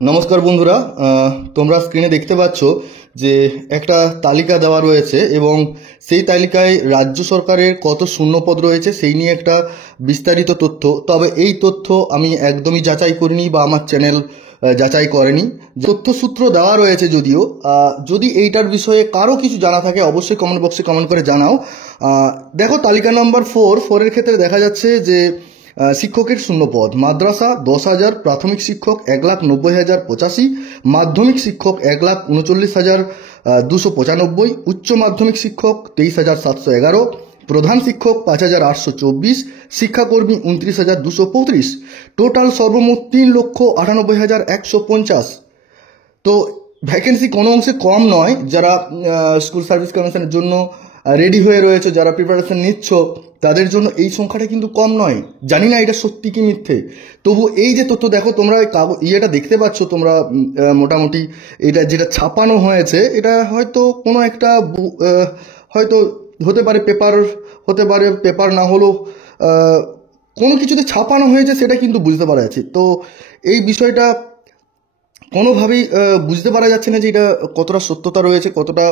নমস্কার বন্ধুরা, তোমরা স্ক্রিনে দেখতে পাচ্ছ যে একটা তালিকা দেওয়া রয়েছে এবং সেই তালিকায় রাজ্য সরকারের কত শূন্যপদ রয়েছে সেই নিয়ে একটা বিস্তারিত তথ্য। তবে এই তথ্য আমি একদমই যাচাই করিনি বা আমার চ্যানেল যাচাই করেনি। তথ্যসূত্র দেওয়া রয়েছে যদিও। যদি এইটার বিষয়ে কারো কিছু জানা থাকে অবশ্যই কমেন্ট বক্সে কমেন্ট করে জানাও। দেখো, তালিকা নম্বর 4-এর ক্ষেত্রে দেখা যাচ্ছে যে শিক্ষকের শূন্যপদ মাদ্রাসা 10,000, প্রাথমিক শিক্ষক 1,90,085, মাধ্যমিক শিক্ষক 1,39,295, উচ্চ মাধ্যমিক শিক্ষক 23,711, প্রধান শিক্ষক 5,824, শিক্ষাকর্মী 29,235, টোটাল সর্বমোট 3,98,150। তো ভ্যাকেন্সি কোনো অংশে কম নয়। যারা স্কুল সার্ভিস কমিশনের জন্য রেডি হয়ে রয়েছে, যারা প্রিপারেশন নিচ্ছ, তাদের জন্য এই সংখ্যাটা কিন্তু কম নয়। জানি না এটা সত্যি কি মিথ্যে, তবু এই যে তথ্য দেখো, তোমরা ইয়েটা দেখতে পাচ্ছ, তোমরা মোটামুটি এটা যেটা ছাপানো হয়েছে এটা হয়তো কোনো একটা হয়তো হতে পারে পেপার, হতে পারে পেপার না হলেও কোনো কিছুতে ছাপানো হয়েছে সেটা কিন্তু বুঝতে পারা যাচ্ছে। তো এই বিষয়টা কোনোভাবেই বুঝতে পারা যাচ্ছে না যে এটা কতটা সত্যতা রয়েছে, কতটা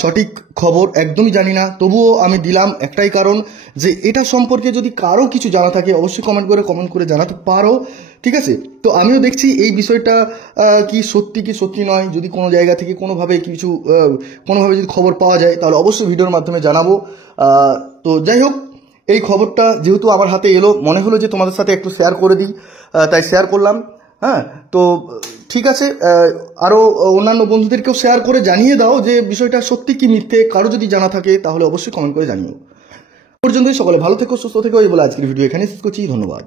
সঠিক খবর একদমই জানি না। তবুও আমি দিলাম একটাই কারণ যে এটা সম্পর্কে যদি কারো কিছু জানা থাকে অবশ্যই কমেন্ট করে জানাতে পারো, ঠিক আছে? তো আমিও দেখছি এই বিষয়টা কি সত্যি নয়। যদি কোনো জায়গা থেকে কোনোভাবে কিছু কোনোভাবে যদি খবর পাওয়া যায় তাহলে অবশ্যই ভিডিওর মাধ্যমে জানাবো। তো যাই হোক, এই খবরটা যেহেতু আমার হাতে এলো, মনে হলো যে তোমাদের সাথে একটু শেয়ার করে দিই, তাই শেয়ার করলাম। হ্যাঁ, তো ঠিক আছে, আরও অন্যান্য বন্ধুদেরকেও শেয়ার করে জানিয়ে দাও যে বিষয়টা সত্যি কি মিথ্যে। কারো যদি জানা থাকে তাহলে অবশ্যই কমেন্ট করে জানিও। পর্যন্তই সকলে ভালো থেকো, সুস্থ থেকো, এই বলে আজকের ভিডিও এখানে শেষ করছি। ধন্যবাদ।